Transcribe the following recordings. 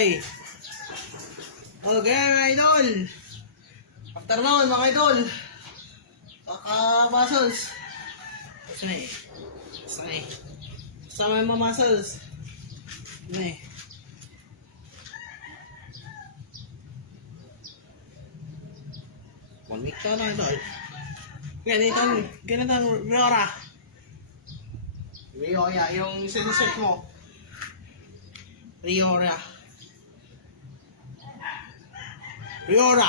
Okay. Okay, mga idol. Afternoon, mga idol. Kaka-muscles. Saan eh? Saan eh? Sama yung mga muscles. Ano eh? One week ka na, idol. Ganito ang Riora. Riora, yung sinesearch mo. Riora. Riora.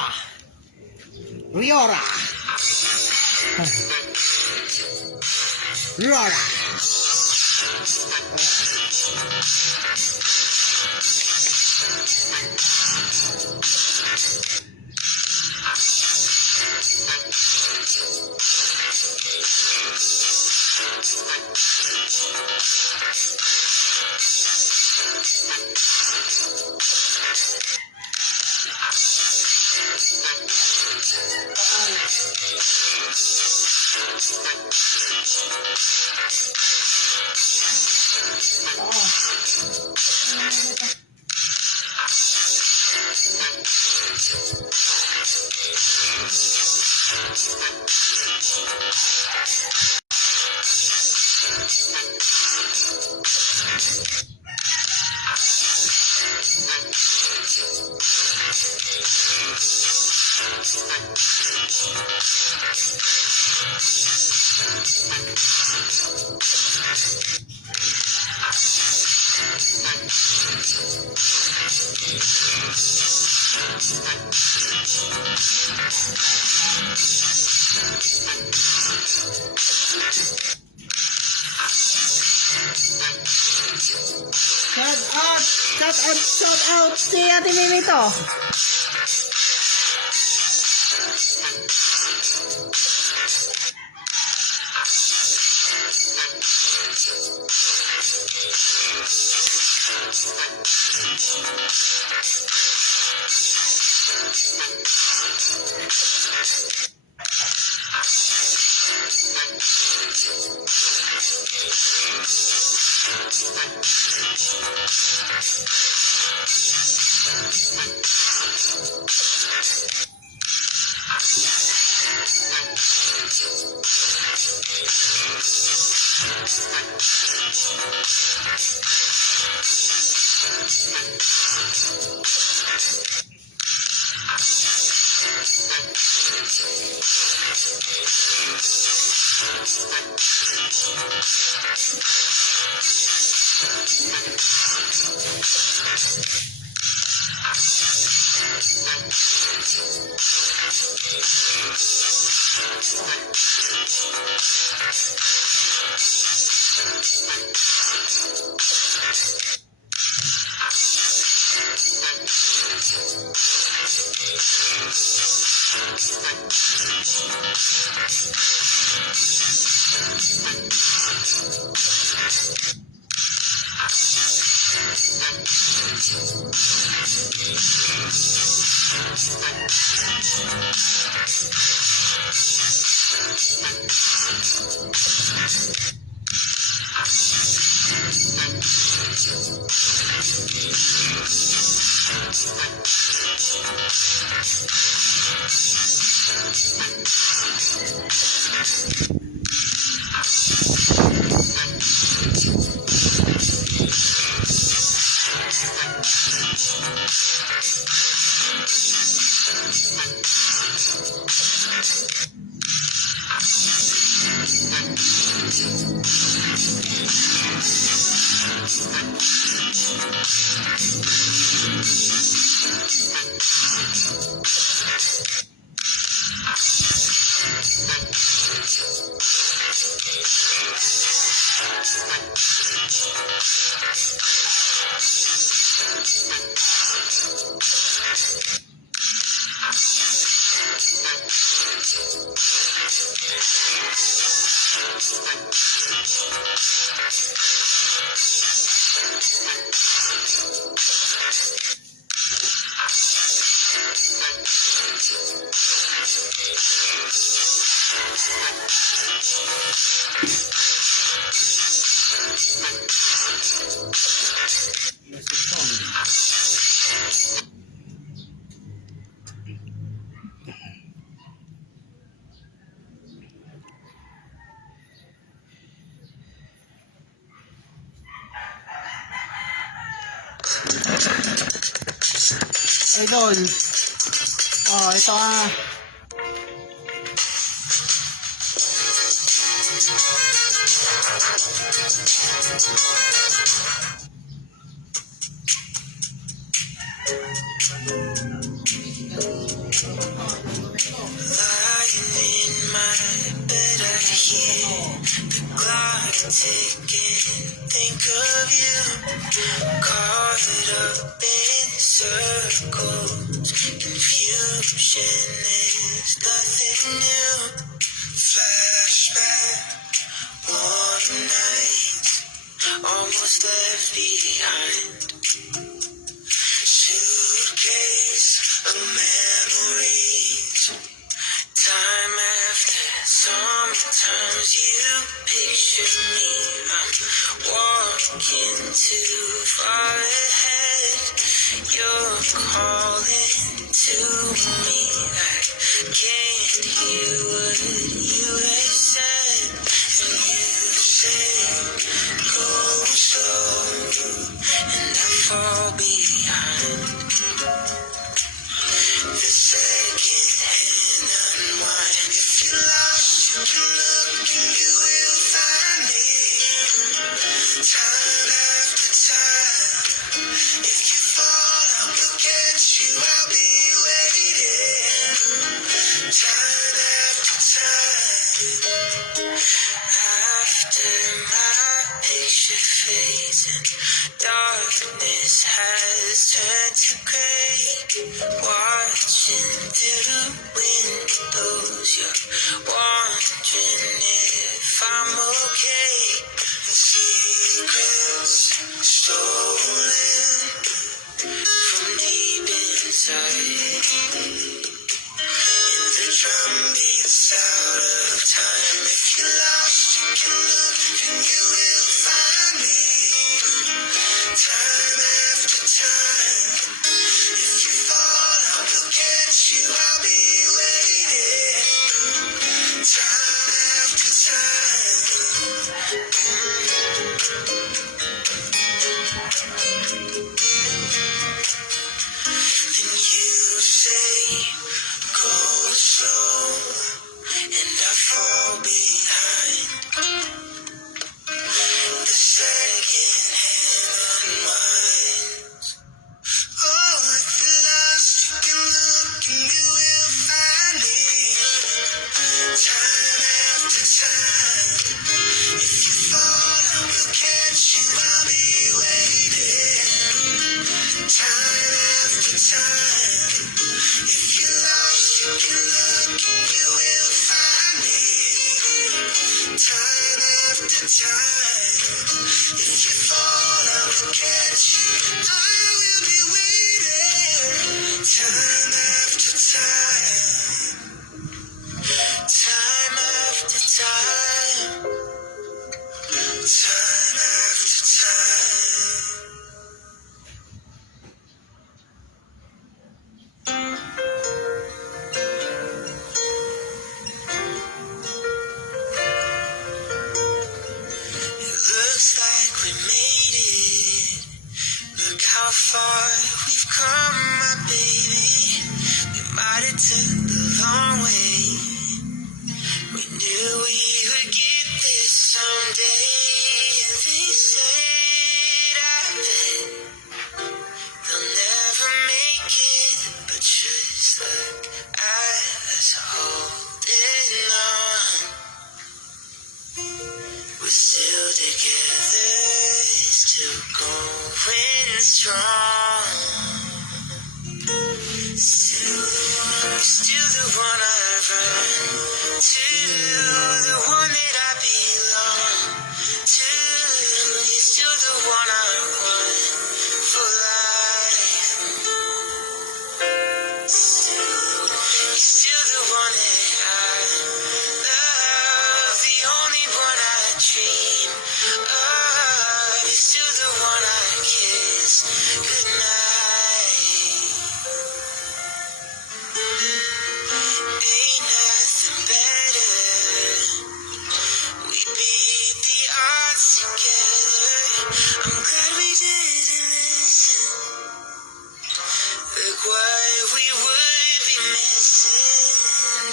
Riora. Riora. Shout out si Ate Mimi to. Idol. Oh, ito ah. Lying in my bed, I hear the clock ticking. Think of you, caught up in circles. Confusion is nothing new. Flashback, warm nights, almost left behind. Suitcase of memories. Time after, sometimes you picture me. I'm walking too far ahead. You're calling to me. I can't hear what you have said. And you say, go slow, and I fall behind. The second hand unwind. If you're lost, you can look and you will find me. Time after time. If you fall, I will catch you. I'll be waiting. Time after time. After my picture fades and darkness has turned to gray. Watching through the windows, you're wondering if I'm okay. The secrets stolen from deep inside. In the drum beats out of time. If you're lost, you can look and you will find me. Time after time. If you fall, I will catch you. I'll be waiting. Time after time. Then you say, go slow, and I fall behind. The second hand unwinds. Oh, if you're lost, you can look and you will find me. Time after time. If you fall, I will catch you. I'll be waiting. Time after time. If you're lost, you can look and you will find me. Time after time. If you fall, I will catch you. I will be waiting. Time after time. Time after time. Time after time. It looks like we made it. Look how far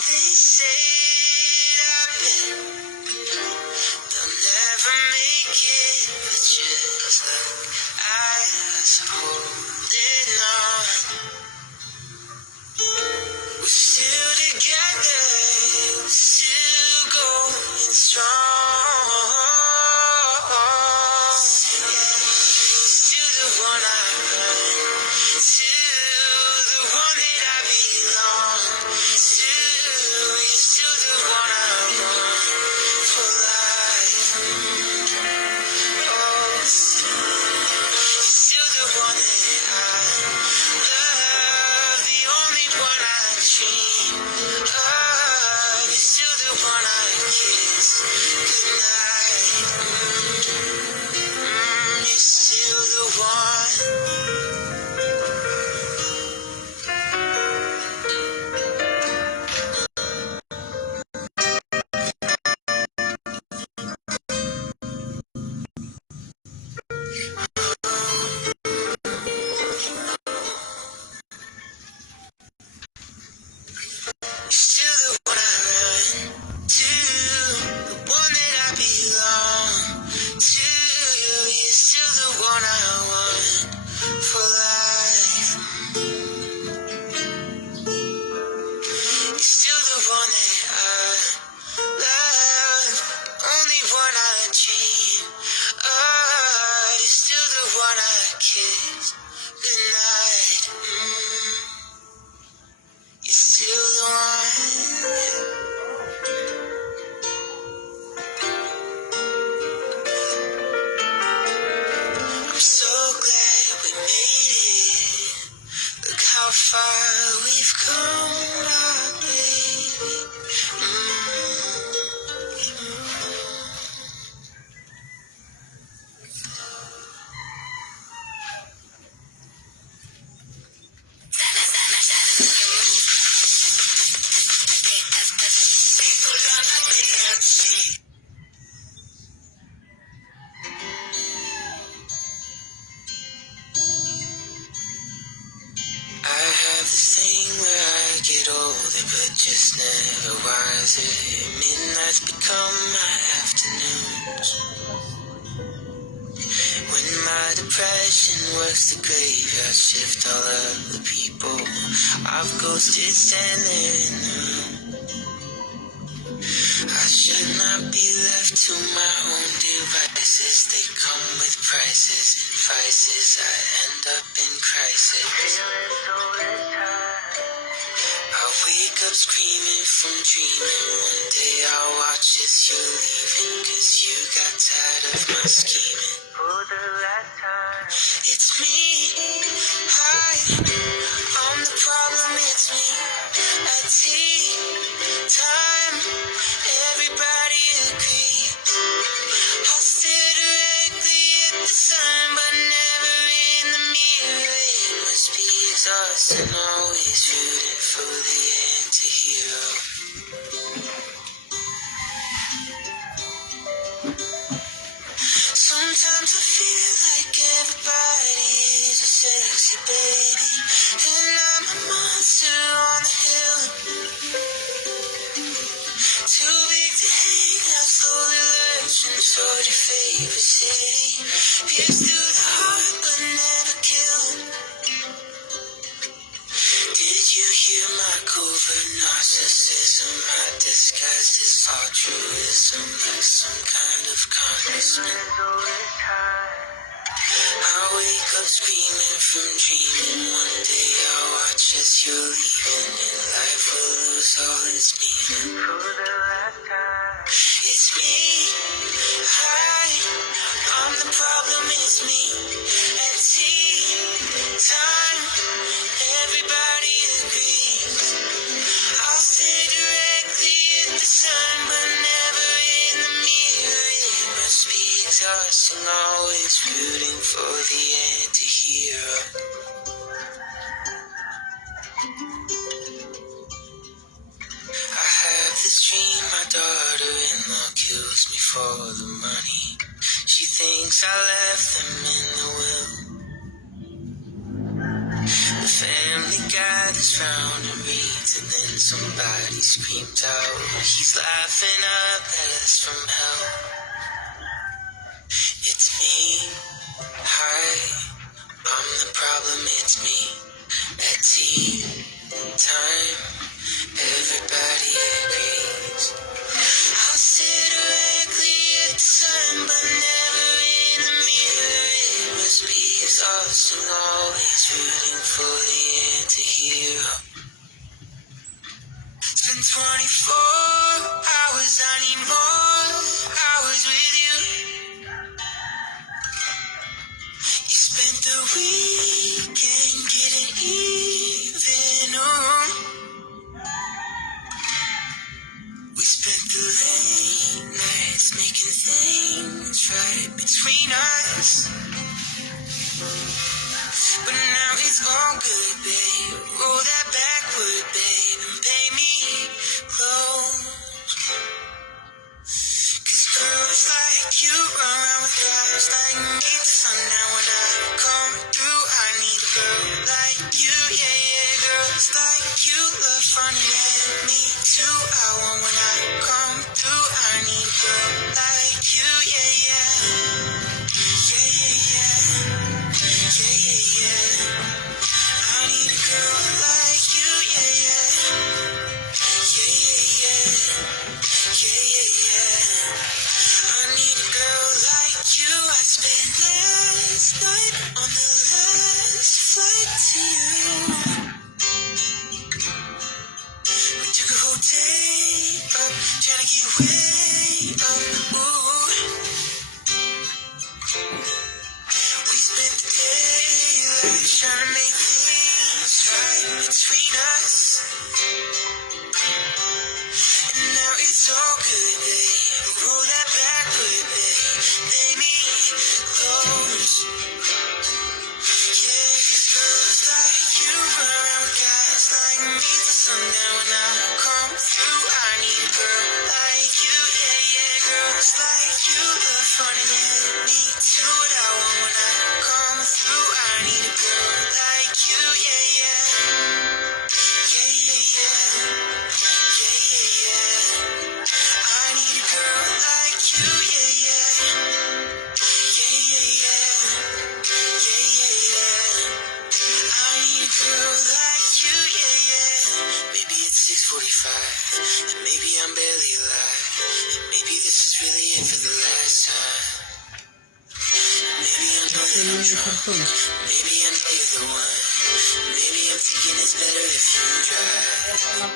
They say I bet they'll never make it, but just like I was holding on, we're still together, we're still going strong. Still the one I run to, the one that I belong to. You're still the one I want for life. Oh, you're still the one that I love, the only one I dream of. You're still the one I kiss goodnight. You're still the one. You're still the one I run to, the one that I belong to. You're still the one I want for life. You're still the one that I love, only one I dream of. You're still the one I kiss goodnight. You're still the one. I'm so glad we made it. Look how far we've come, my baby. I have this thing where I get older, but just never wiser. Midnights become my afternoons. When my depression works the graveyard shift, all of the people I've ghosted stand there in the room. I should not be left to my own devices. They come with prices and vices. I end up in crisis. I wake up screaming from dreaming. One day I'll watch as you're leaving, 'cause you got tired of my scheming. For the last time, it's me. Hi, I'm the problem, it's me. At tea time, everybody agrees. I'll stare directly at the sun, but never in the mirror. It must be exhausting, always rooting for the anti-hero. Sometimes I feel like everybody is a sexy baby, and I'm a monster on the hill. Too big to hang out, slowly lurching toward your favorite city. Pierce through the heart, but never kill. Did you hear my covert narcissism? I disguised as altruism, like some kind of congressman. I wake up screaming from dreaming. One day I'll watch as you're leaving, and life will lose all its meaning. For the last time, it's me. Hi, I'm the problem, it's me. At tea time, everybody agrees. I'll stare directly at the sun, but never in the mirror. It must be exhausting, always rooting for the anti-hero. I have this dream, my daughter-in-law kills me for the money. She thinks I left them in the will. The family gathers round and reads, and then somebody screams out, he's laughing up at us from hell. It's me, hi, I'm the problem, it's me. At tea time, everybody agrees. I'll stare directly at the sun, but never in the mirror. It must be exhausting, always rooting for the anti-hero. It's been 24 hours, I need more hours with you. You spent the weekend getting even. We spent the late nights making things right between us. But now it's all good, babe. Roll that backward, babe, and pay me close. 'Cause girls like you run around with guys like me till sundown. When I come through, I need a girl like you, yeah, yeah. Girls like you love running at me too. I want when I come through, I need a girl like you, yeah, yeah. Yeah, yeah, yeah. Yeah, yeah, yeah. I need a girl like you, yeah, yeah. Yeah, yeah, yeah. Yeah, yeah, yeah. I need a girl like you. I spent last night on the last flight to you. We took a whole day up, trying to get way up, ooh. We spent the daylight trying to make things right between us. And now it's all good, babe. Roll that backward, babe. Lay me close. Yeah, 'cause girls like you run around with guys like me till sundown. When I come through, I need a girl like you, yeah, yeah. Girls like you love running at me too. What I want when I come through, I need a girl like you, yeah, yeah. Yeah, yeah, yeah. Yeah, yeah, yeah. I need a girl like you, yeah, yeah. Yeah, yeah, yeah. Yeah, yeah, yeah. I need a girl like you, yeah, yeah. Maybe it's 6:45, and maybe I'm barely alive, and maybe this is really it for the last time. Maybe I know that I'm drunk, maybe I know you're the one. Maybe I'm thinking it's better if you drive.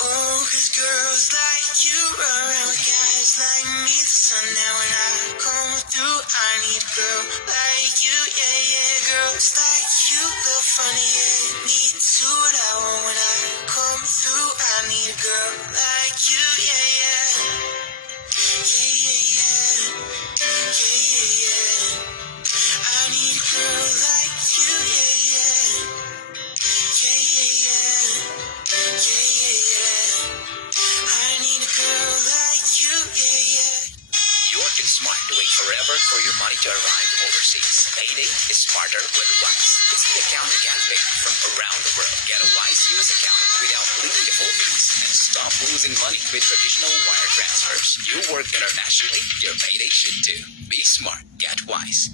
Oh, 'cause girls like you run around with guys like me till sundown. When I come through, I need a girl like you, yeah, yeah. Girls like you love funny at me too. What I want when I come through, I need a girl like you, yeah, yeah. Yeah, yeah, yeah. Yeah, yeah, yeah. I need a girl like you, yeah, yeah. Yeah, yeah, yeah. Yeah, yeah, yeah. I need a girl like you, yeah, yeah. You're too smart to wait forever for your money to arrive overseas. Payday is smarter with Wise. It's the account you can't pay from around the world. Get a Wise US account without leaving the Philippines and stop losing money with traditional wire transfers. You work internationally, your payday should too. Be smart. Get Wise.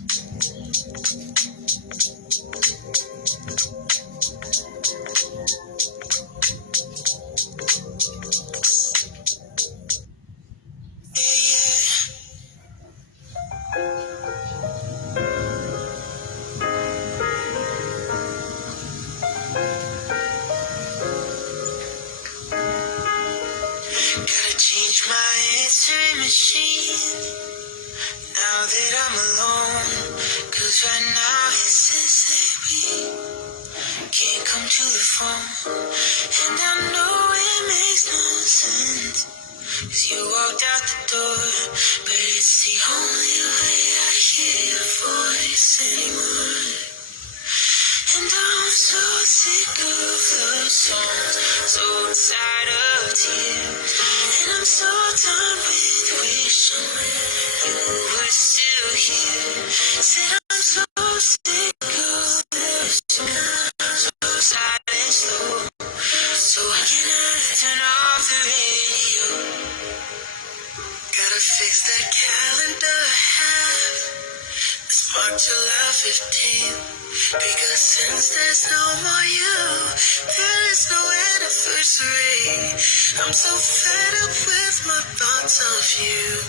Yeah, yeah. Gotta change my answering machine now that I'm alone. 'Cause right now it says that we can't come to the phone. And I know it makes no sense, 'cause you walked out the door, but it's the only way I hear your voice anymore. And I'm so sick of love songs, so tired of tears, and I'm so done with wishing you were still here. Said I'm so sick of Because since there's no more you, there is no anniversary. I'm so fed up with my thoughts of you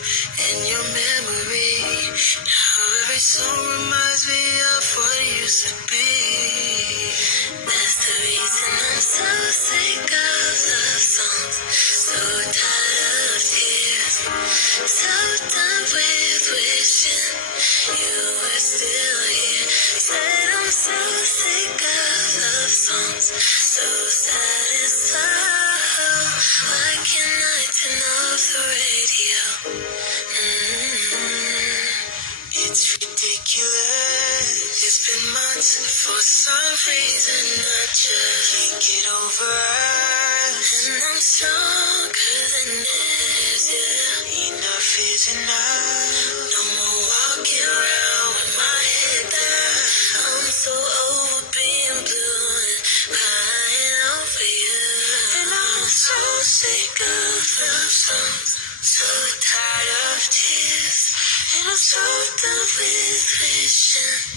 and your memory. Now every song reminds me of what used to be. That's the reason I'm so sick of love songs, so tired of tears, so done with wishing you were still here. Said I'm so sick of love songs, so sad and slow. Why can't I turn off the radio? It's ridiculous. It's been months and for some reason I just can't get over us. And I'm stronger than this, yeah. Enough is enough. No more walking around with my head down. I'm so over being blue and crying over you. And I'm so sick of love songs, so tired of tears. And I'm so done with wishing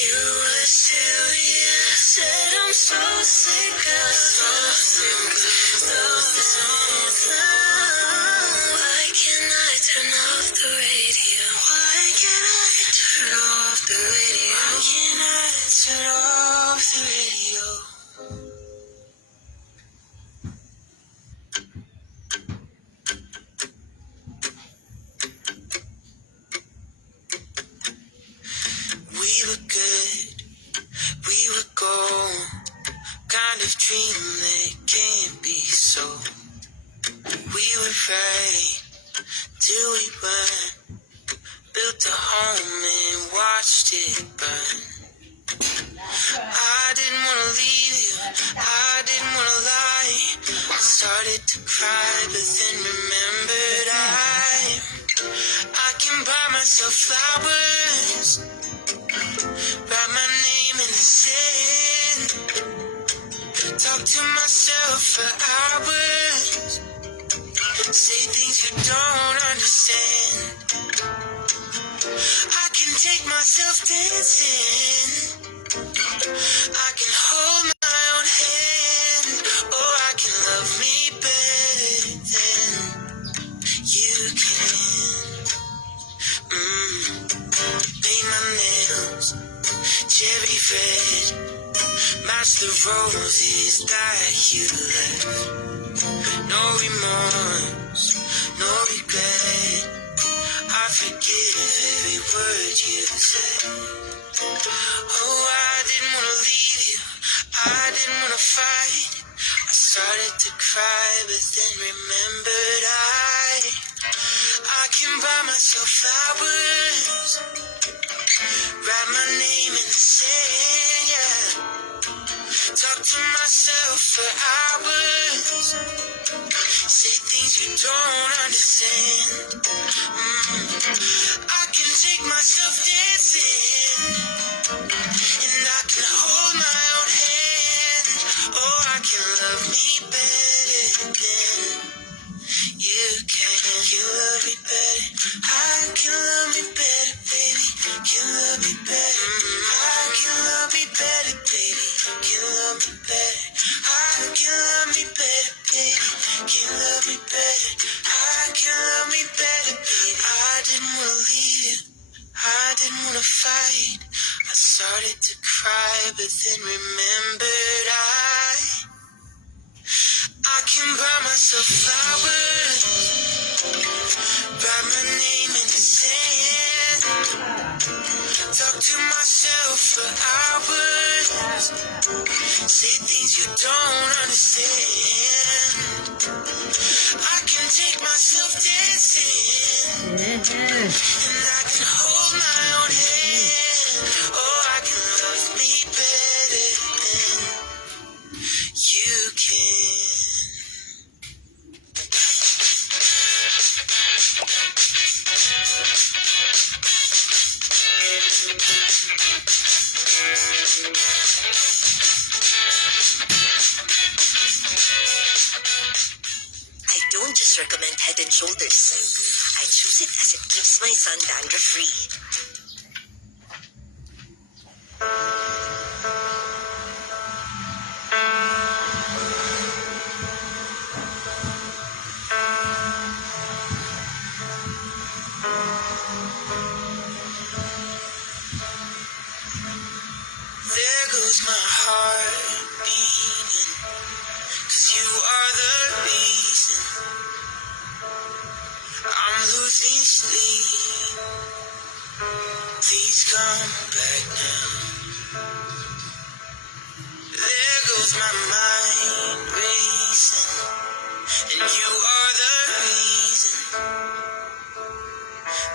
you were still here. Said I'm so sick of love songs, so why can't I turn off the radio? Why can't I turn off the radio? Why can't I turn off the radio? We were good, we were gold, kind of dream that can't be sold. We were right till we weren't, built a home and watched it burn. I didn't want to leave you, I didn't want to lie. I started to cry, but then remembered I can buy myself flowers, write my name in the sand, talk to myself for hours, say things you don't understand. I can take myself dancing, I can hold my own hand, or I can love me better than you can. Paint my nails cherry red, match the roses that you left. No remorse, no regret, I forgive every word you said. Oh, I didn't want to leave you, I didn't want to fight. I started to cry, but then remembered I can buy myself flowers, write my name in the sand, yeah. Talk to myself for hours, say things you don't understand. I can take myself dancing, and I can hold my own hand. Oh, I can love me better than you can. You love me better, I can love me better, baby. You love me better, I can love me better, baby. You love me better, I can love me better, baby. You love me better, I can love me better, baby. I didn't want to leave you, I didn't want to fight. I started to cry, but then remembered I can buy myself flowers, write my name in the sand, talk to myself for hours, say things you don't understand. I can take myself dancing, and I can hold my own hand. Oh, I can love me better than you can. I don't just recommend Head and Shoulders. I choose it as it keeps my son dandruff free. my heart beating, 'cause you are the reason I'm losing sleep. Please come back now. There goes my mind racing, and you are the reason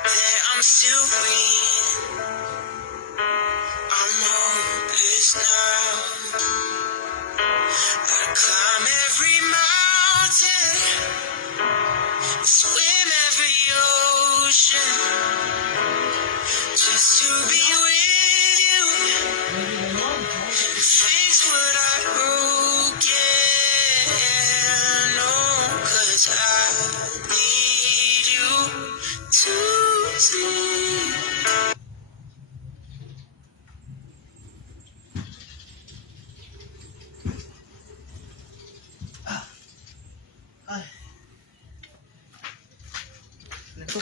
that I'm still breathing. I'm hopeless now. I climb every mountain, swim every ocean, just to be with you, fix what I broken. Oh, 'cause I need you to see. Ay. Ito.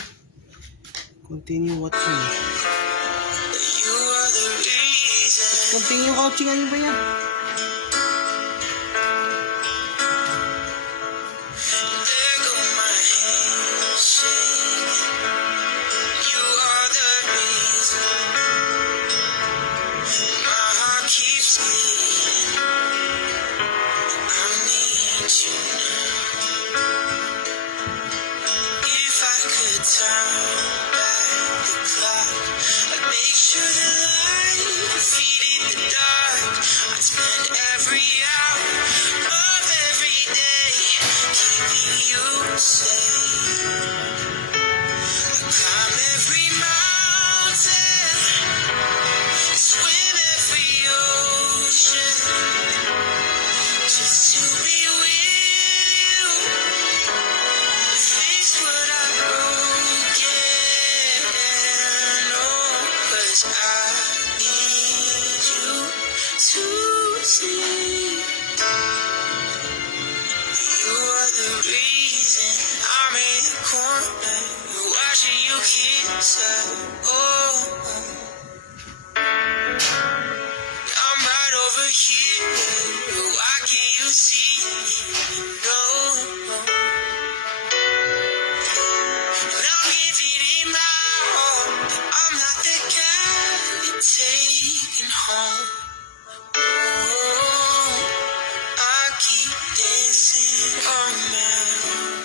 Continue watching. You are the reason. Continue watching, ano ba yan? There go my hands shaking. You are the reason. My heart keeps beating. I need you now. If I could turn back the clock, I'd make sure the light defeated the dark. I'd spend every hour of every day keeping you safe. I'd climb every mountain, swim every ocean, just to be with you, fix what I broken. Oh, 'cause I need you to see. You are the reason I'm in the corner, watching you kiss her. Oh, I'm right over here. Why can't you see? No. And I'm giving it my all, but I'm not the guy you're taking home. Oh, I keep dancing around.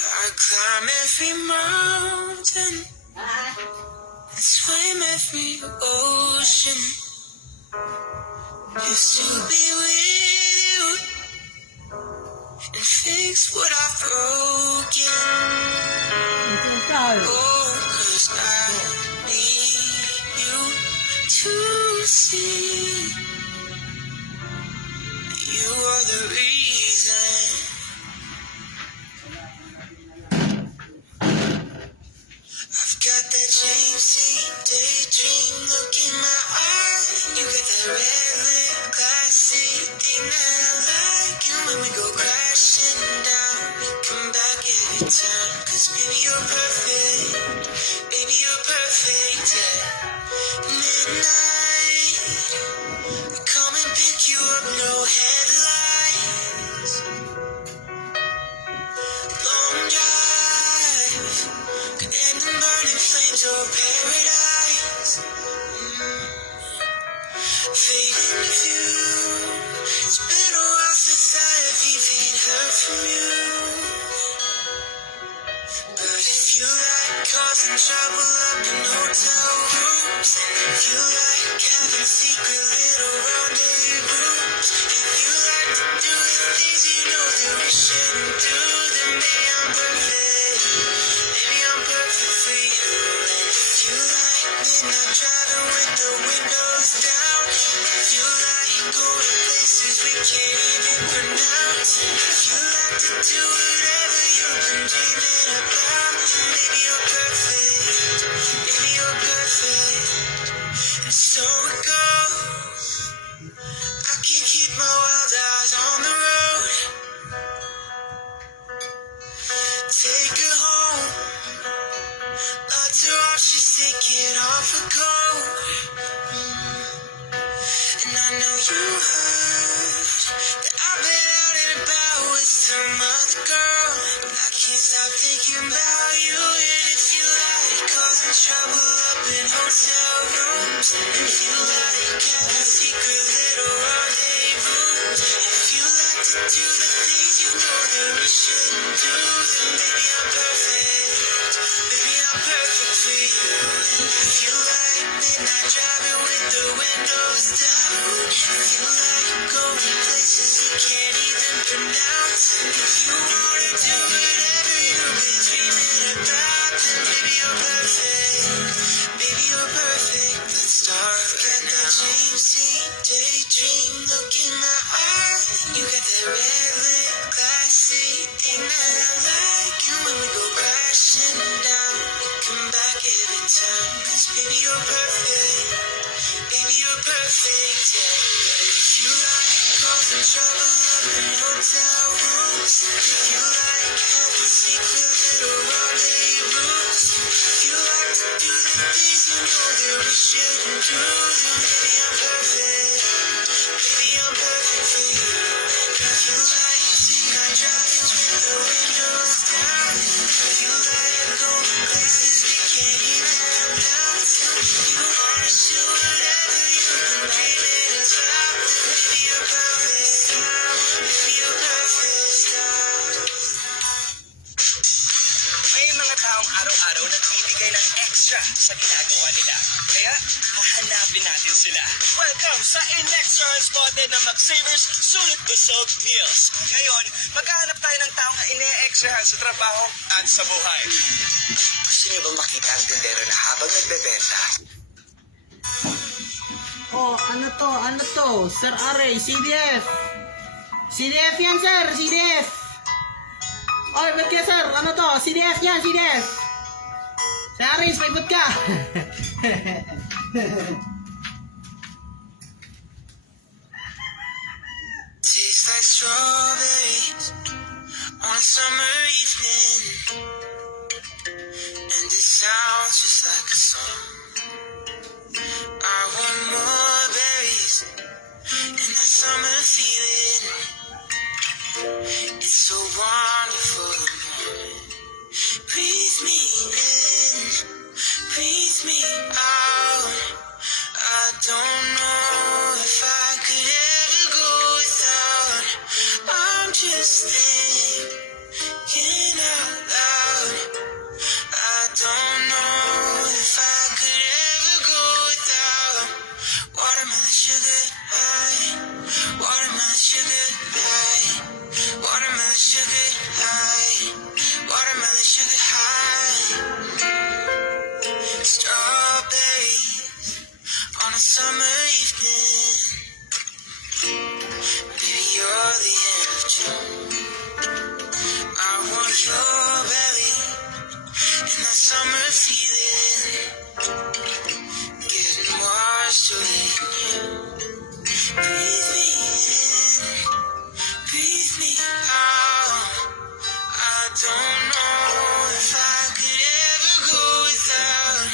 I climb every mountain and swim every ocean, just to be with you and fix what I've broken. Oh, 'cause I need you to see. You are the reason. I've got that James Dean daydream look in my eye. You got that red lip classy thing that I like. And when we go crashing down, we come back every time. 'Cause baby, you're perfect. Baby, you're perfect. Yeah. Midnight, I come and pick you up, no headlights. Long drive, could end in burning flames or paradise. Fading to view. It's been a while since I have even heard from you. But if you like causing trouble up in hotel rooms, if you like having secret little rendezvous, if you like to do the things you know that we shouldn't do, then maybe I'm perfect. Maybe I'm perfect for you. And if you like midnight driving with the windows down, if you like going places we can't even pronounce, if you like to do whatever you've been dreaming about, then maybe you're perfect. Maybe you're perfect. And so it goes. I can keep my wild eyes on the road. Take her home. Lots of off, she's taking off her coat. in hotel rooms. If you like having secret little rendezvous, if you like to do the things you know that we shouldn't do, then baby I'm perfect. Baby I'm perfect for you. And if you like midnight driving with the windows down, if you like going places you can't even pronounce, and if you wanna do whatever you've been dreaming about, then baby you're perfect. Baby you're perfect. Let's start. Got that James Dean daydream look in my eyes. You got that red lip, classy thing that I like. And when we go crashing down, come back every time. 'Cause baby you're perfect. Baby you're perfect. Yeah. But if you like causing trouble up in hotel rooms, if you like having secret little rendezvous, if you like to do the things you know that we shouldn't do, then baby I'm perfect. Baby I'm perfect for you. And if you like midnight driving with the windows down, if you like going places you can't even pronounce, if you wanna shoot whatever you've been dreaming about, then baby you're perfect. Baby you're perfect. May mga taong araw-araw nagbibigay ng extra sa ginagawa nila. Kaya, hahanapin natin sila. Welcome sa In-Extra Spotted na Mag-Savers Sulit Busog Meals. Ngayon, maghahanap tayo ng taong ine-extrahan sa trabaho at sa buhay. Gusto niyo bang makita ang tindero na habang nagbebenta? Oh, ano to? Sir Aray, CDF. CDF yan, sir, CDF. Oy, ba't ka, sir? Ano to? CDF yan, CDF. Sir Aris, may ba't ka? Tastes like strawberries on a summer evening, and it sounds just like a song. I want more berries in that summer feeling. It's so wonderful. Breathe me in, breathe me out. I don't know if I could ever go without. I'm just thinking out loud. I don't know if I could ever go without watermelon sugar high, watermelon sugar high, watermelon sugar high, watermelon sugar high. Strawberries on a summer evening. Baby, you're the end of June. I want your belly and that summer feeling. Getting washed away in you. Breathe me in, breathe me out. I don't know if I could ever go without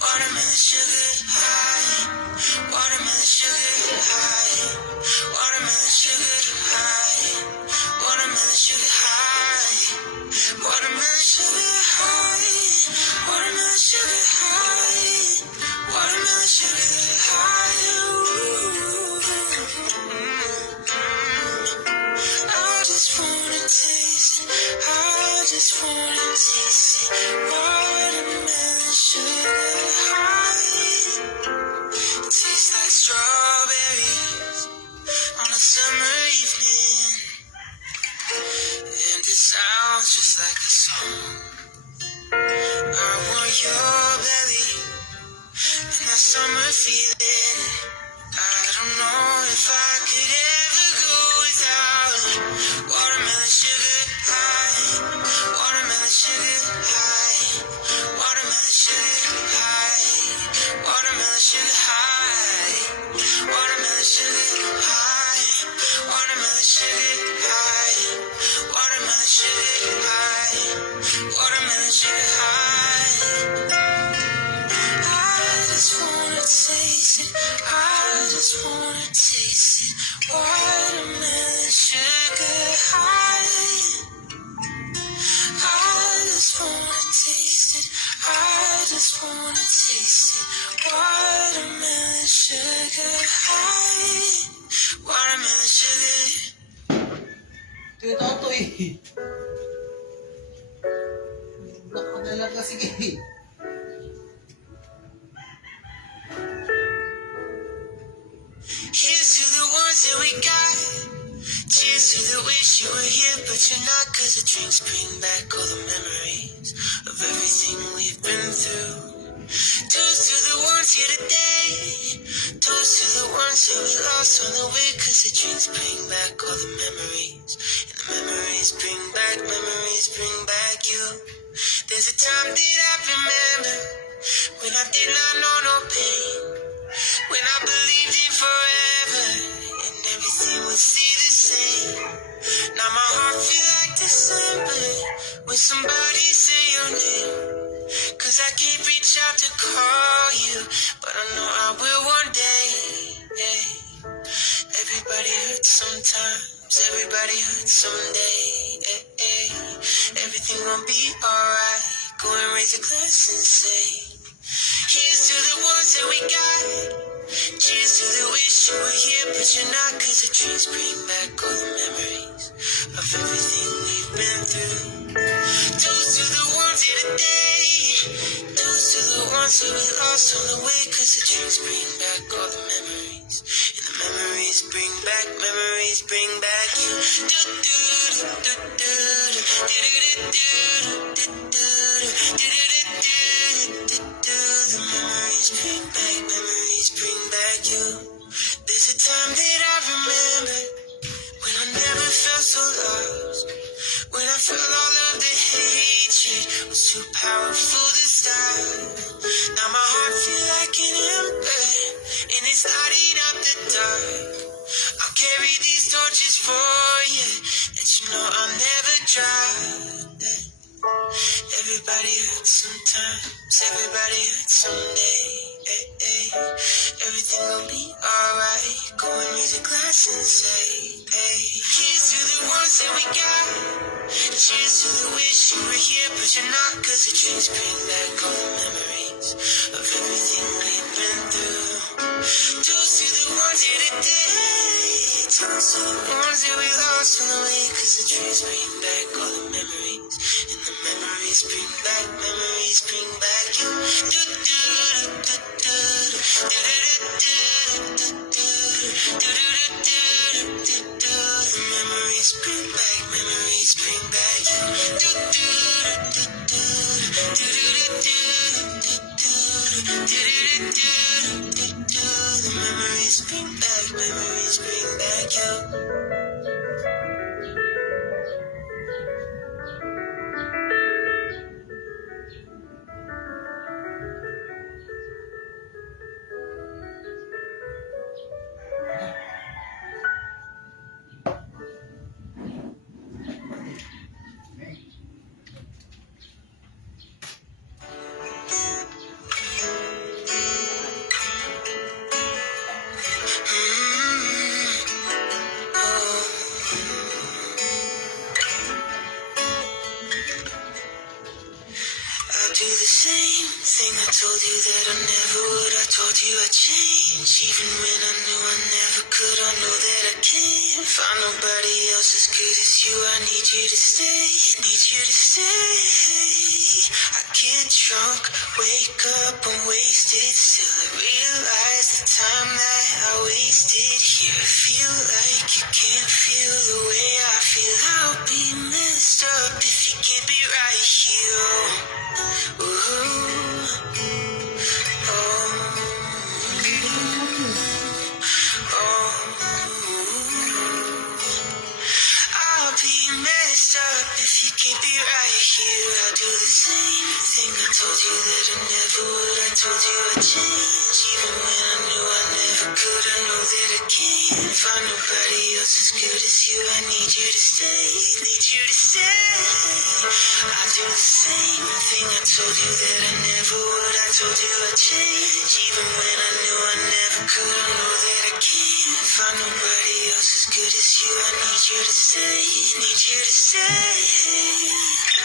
watermelon sugar high, watermelon sugar high, watermelon sugar high, watermelon sugar high, watermelon sugar high, watermelon sugar high, watermelon sugar high. I just wanna taste it, I just wanna taste it. Watermelon sugar high. Tastes like strawberries on a summer evening, and it sounds just like a song. I want your belly and that summer feeling. I don't know if I could ever go without watermelon sugar high, watermelon sugar high, watermelon sugar high, watermelon sugar high, watermelon sugar high, watermelon sugar high, watermelon sugar high, watermelon sugar high. I just wanna taste it, I just wanna taste it. Watermelon sugar high. I just wanna taste it, I just wanna taste it. Watermelon sugar high. Watermelon sugar. Ito to eh. Nakadala ka, sige. Here's to the ones that we got. Cheers to the wish you were here, but you're not. Cause the drinks bring back all the memories of everything we've been through. Toast to the ones here today. Toast to the ones that we lost on the way. Cause the drinks bring back all the memories. And the memories bring back you. There's a time that I remember when I did not know no pain. When I believed in forever and everything would stay the same. Now my heart feel like December when somebody say your name. Cause I can't reach out to call you, but I know I will one day. Hey. Everybody hurts sometimes, everybody hurts someday. Hey, hey. Everything gon' be alright. Go and raise a glass and say, here's to the ones that we got. Cheers to the wish you were here, but you're not. Cause the drinks bring back all the memories of everything we've been through. Toast to the ones here today. Toast to the ones that we lost on the way. Cause the drinks bring back all the memories. And the memories bring back you. Do do do do do do do do do do do do. The memories bring back you. There's a time that I remember when I never felt so lost. When I felt all of the hatred was too powerful to stop. Now my heart feel like an ember and it's lighting up the dark. I'll carry these torches for you, that you know I'll never drop. Everybody hurts sometimes, everybody hurts someday. Hey, hey. Everything will be alright. Go and raise a glass and say, hey. Here's to the ones that we got. Cheers to the wish you were here, but you're not. Cause the drinks bring back all the memories of everything we've been through. Toast to the ones here today. Toast to the ones that we lost on the way. Cause the drinks bring back all the memories. And the memories bring back you. Do do do do do do do do do do do do. The memories bring back you. Do do do do do do do do do. The memories bring back you. Do the same thing I told you that I never would. I told you I'd change, even when I knew I never could. I know that I can't find nobody else as good as you. I need you to stay, need you to stay. I get drunk, wake up, I'm wasted. Still I realize the time that I wasted here. I feel like you can't feel the way I feel. I'll be messed up if you can't be right here. I'll be messed up if you can't be right here. I'll do the same thing I told you that I never would. I told you I'd change, even when I knew I never could. I know that I can't find nobody else as good as you. I need you to stay, need you to stay. I do the same thing I told you that I never would. I told you I'd change, even when I knew I never could. I know that I can't find nobody else as good as you. I need you to stay, need you to stay.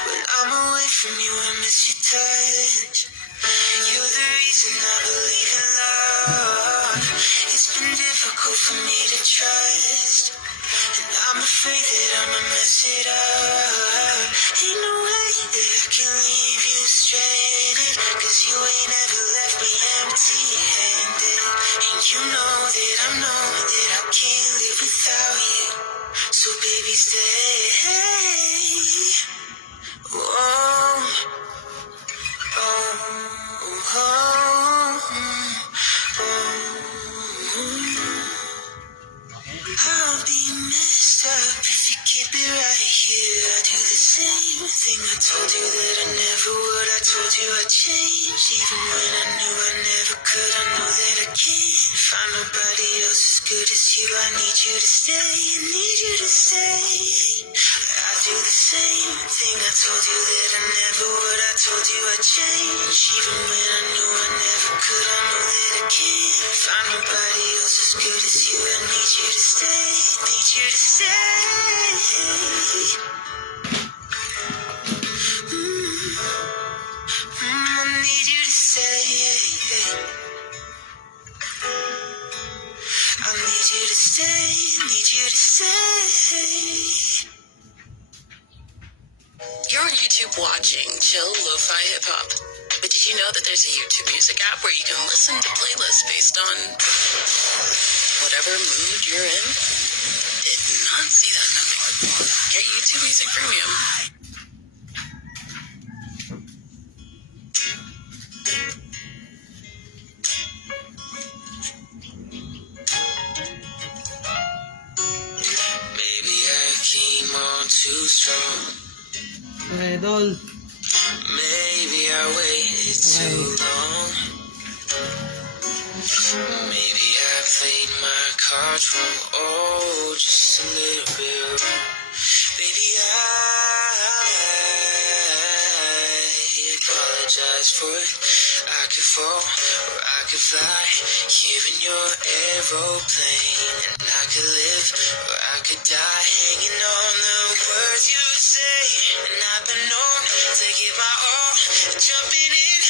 When I'm away from you, I miss your touch. You're the reason I believe in love. It's been difficult for me to trust, and I'm afraid that I'ma mess it up. Ain't no way that I can leave you stranded, 'cause you ain't ever left me empty-handed. And you know that I can't live without you. So baby, stay. Whoa. I'll be messed up if you keep it right here. I do the same thing I told you that I never would. I told you I'd change, even when I knew I never could. I know that I can't find nobody else as good as you. I need you to stay, I need you to stay. I do the same thing I told you that I never would. I told you I'd change, even when I knew I never could. I know that I can't find nobody else as good as you. I need you to stay, need you to stay. I need you to stay. I need you to stay, need you to stay. You're on YouTube watching chill lo-fi hip-hop. But did you know that there's a YouTube music app where you can listen to playlists based on whatever mood you're in? Did not see that coming. Get YouTube Music Premium. Maybe I came on too strong. Idol. Maybe I waited too long. Maybe I played my cards wrong. Oh, just a little bit wrong. Baby, I apologize for it. I could fall or I could fly here in your aeroplane, and I could live or I could die hanging on the words you say. And I've been known to give my all, jumping in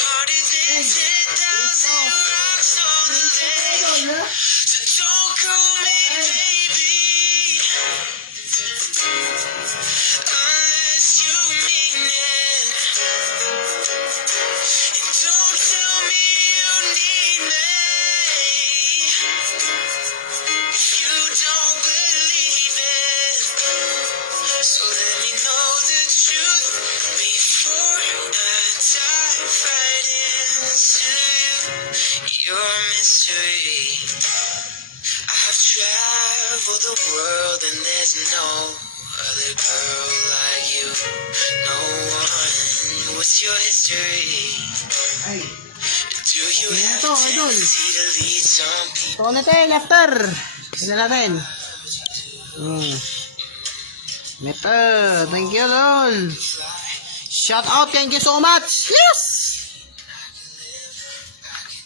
harder than 10,000 rocks on the lake. So don't call me baby unless you mean it. And don't tell me you need me if you don't believe it. So let me know the truth before I dive right into your mystery. I've traveled the world and there's no other girl like you. No one. What's your history? Do you have a tendency to lead some people? So natin, after. Tignan natin. Meter. Thank you, Lol. Shout out. Thank you so much. Yes!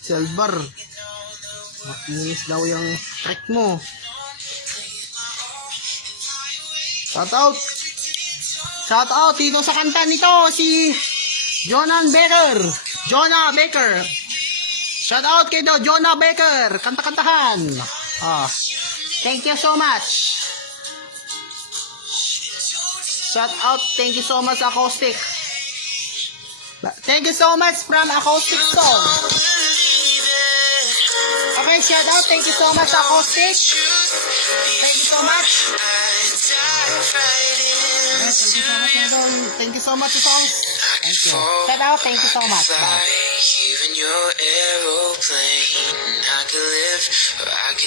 Silver. Makinis daw yung trick mo. Shout out. Shout out dito sa kanta nito si Jonah Baker. Jonah Baker. Shout out kay Jonah Baker. Kanta-kantahan. Thank you so much. Shout out. Thank you so much, Acoustic. Thank you so much from Acoustic Song. Okay, shout out. Thank you so much, Acoustic. Thank you so much. Thank you so much, songs. Thank you. Shout out. Thank you so much. Bye. Even your aeroplane, I could live or I could